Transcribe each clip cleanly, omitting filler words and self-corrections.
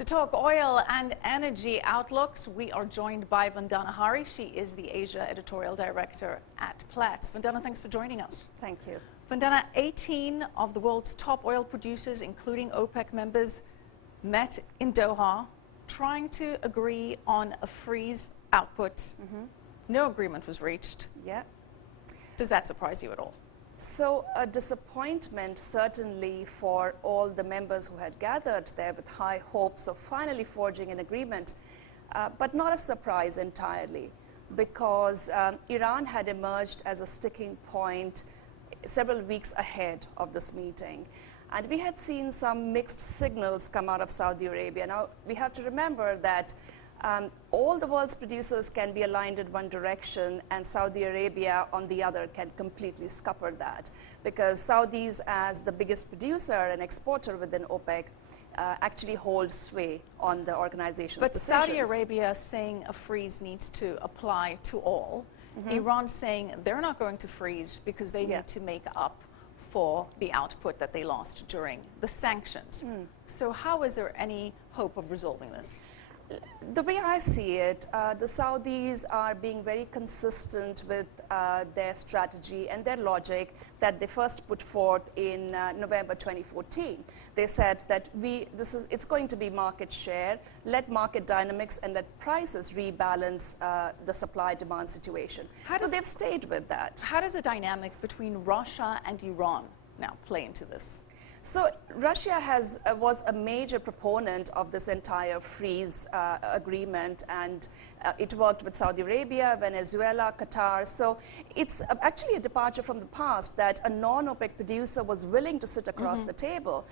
To talk oil and energy outlooks, we are joined by Vandana Hari. She is the Asia Editorial Director at Platts. Vandana, thanks for joining us. Thank you. Vandana, 18 of the world's top oil producers, including OPEC members, met in Doha trying to agree on a freeze output. No agreement was reached. Yeah. Does that surprise you at all? So a disappointment certainly for all the members who had gathered there with high hopes of finally forging an agreement, but not a surprise entirely, because Iran had emerged as a sticking point several weeks ahead of this meeting. And we had seen some mixed signals come out of Saudi Arabia. Now, we have to remember that all the world's producers can be aligned in one direction, and Saudi Arabia on the other can completely scupper that, because Saudis, as the biggest producer and exporter within OPEC, actually hold sway on the organization's decisions. But Saudi Arabia saying a freeze needs to apply to all. Iran saying they're not going to freeze because they need to make up for the output that they lost during the sanctions. So how is there any hope of resolving this? The way I see it, the Saudis are being very consistent with their strategy and their logic that they first put forth in November 2014. They said that it's going to be market share, let market dynamics and let prices rebalance the supply-demand situation. So they've stayed with that. How does the dynamic between Russia and Iran now play into this? So Russia was a major proponent of this entire freeze agreement, and it worked with Saudi Arabia, Venezuela, Qatar. So it's actually a departure from the past that a non-OPEC producer was willing to sit across the table.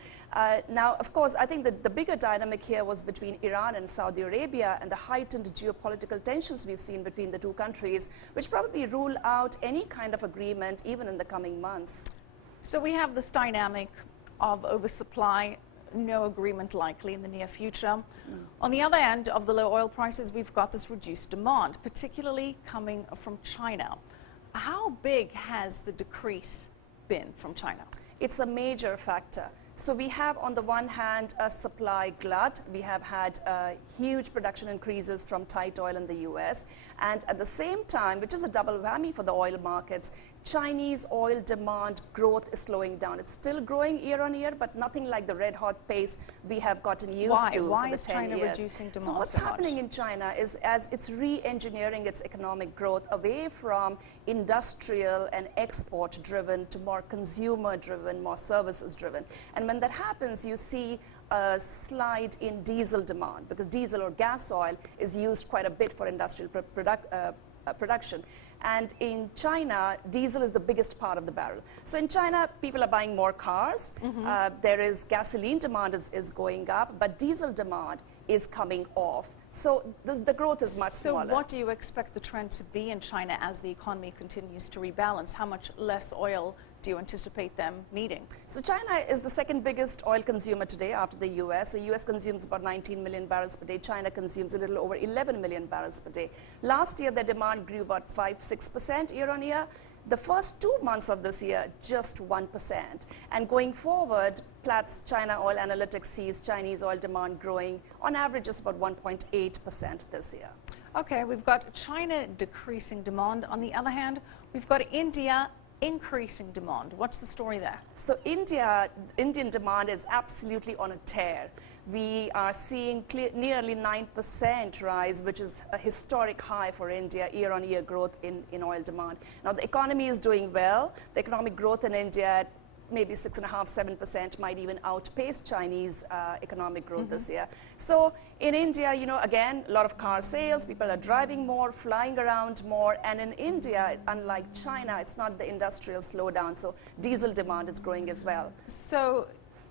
Now, of course, I think that the bigger dynamic here was between Iran and Saudi Arabia and the heightened geopolitical tensions we've seen between the two countries, which probably rule out any kind of agreement even in the coming months. So we have this dynamic of oversupply, no agreement likely in the near future. On the other end of the low oil prices, we've got this reduced demand, particularly coming from China. How big has the decrease been from China? It's a major factor. So we have, on the one hand, a supply glut. We have had huge production increases from tight oil in the US. And at the same time, which is a double whammy for the oil markets, Chinese oil demand growth is slowing down. It's still growing year on year, but nothing like the red hot pace we have gotten used to Why for the is 10 China years. reducing demand so what's so happening much? in China is, as it's re-engineering its economic growth away from industrial and export driven to more consumer driven, more services driven. And when that happens, you see a slide in diesel demand, because diesel or gas oil is used quite a bit for industrial production. And in China, diesel is the biggest part of the barrel. So in China, people are buying more cars. There is gasoline demand is going up, but diesel demand is coming off. So the growth is much smaller. So what do you expect the trend to be in China as the economy continues to rebalance? How much less oil do you anticipate them needing? So China is the second biggest oil consumer today after the US. So US consumes about 19 million barrels per day. China consumes a little over 11 million barrels per day. Last year, their demand grew about 5-6% year on year. The first 2 months of this year, just 1%. And going forward, Platts China Oil Analytics sees Chinese oil demand growing on average just about 1.8% this year. Okay, we've got China decreasing demand. On the other hand, we've got India increasing demand. What's the story there? So Indian demand is absolutely on a tear. We are seeing nearly 9% rise, which is a historic high for India, year-on-year growth in oil demand. Now, the economy is doing well. The economic growth in India at maybe 6.5–7% might even outpace Chinese economic growth this year. So in India, you know, again, a lot of car sales, people are driving more, flying around more, and in India, unlike China, it's not the industrial slowdown, so diesel demand is growing as well. So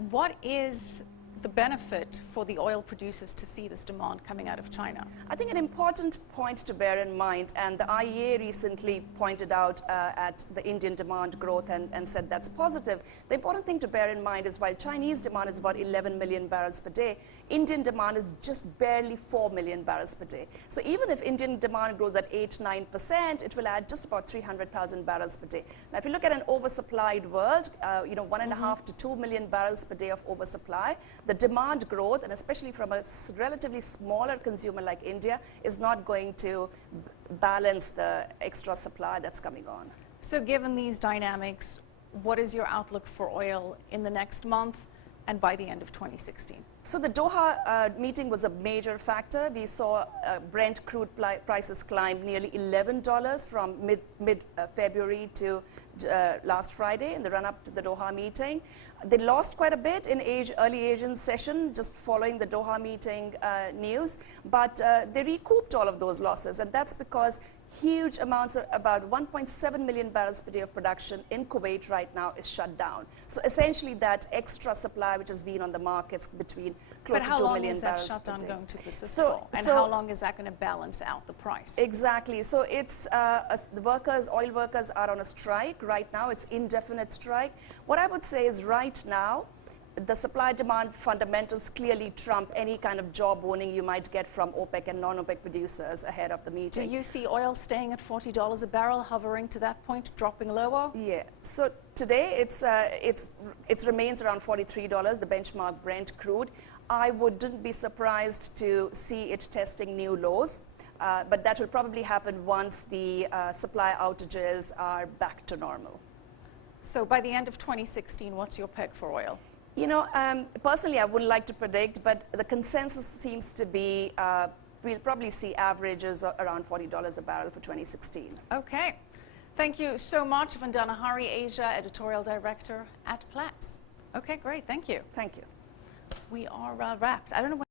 what is the benefit for the oil producers to see this demand coming out of China? I think an important point to bear in mind, and the IEA recently pointed out at the Indian demand growth and said that's positive. The important thing to bear in mind is while Chinese demand is about 11 million barrels per day, Indian demand is just barely 4 million barrels per day. So even if Indian demand grows at 8–9%, it will add just about 300,000 barrels per day. Now, if you look at an oversupplied world, 1.5 to 2 million barrels per day of oversupply, the demand growth, and especially from a relatively smaller consumer like India, is not going to balance the extra supply that's coming on. So given these dynamics, what is your outlook for oil in the next month and by the end of 2016? So the Doha meeting was a major factor. We saw Brent crude prices climb nearly $11 from mid-February to last Friday in the run-up to the Doha meeting. They lost quite a bit in early Asian session just following the Doha meeting news, but they recouped all of those losses, and that's because huge amounts, about 1.7 million barrels per day of production in Kuwait right now is shut down. So essentially that extra supply which has been on the markets between close to 2 million barrels per day. But how long is that shutdown going to persist for? And how long is that going to balance out the price? Exactly. So it's the workers, oil workers are on a strike right now. It's indefinite strike. What I would say is right now, the supply-demand fundamentals clearly trump any kind of job warning you might get from OPEC and non-OPEC producers ahead of the meeting. Do you see oil staying at $40 a barrel, hovering to that point, dropping lower? Yeah. So today it remains around $43, the benchmark Brent crude. I wouldn't be surprised to see it testing new lows, but that will probably happen once the supply outages are back to normal. So by the end of 2016, what's your peg for oil? You know, personally, I wouldn't like to predict, but the consensus seems to be we'll probably see averages around $40 a barrel for 2016. Okay. Thank you so much, Vandana Hari, Asia Editorial Director at Platts. Okay, great. Thank you. Thank you. We are wrapped. I don't know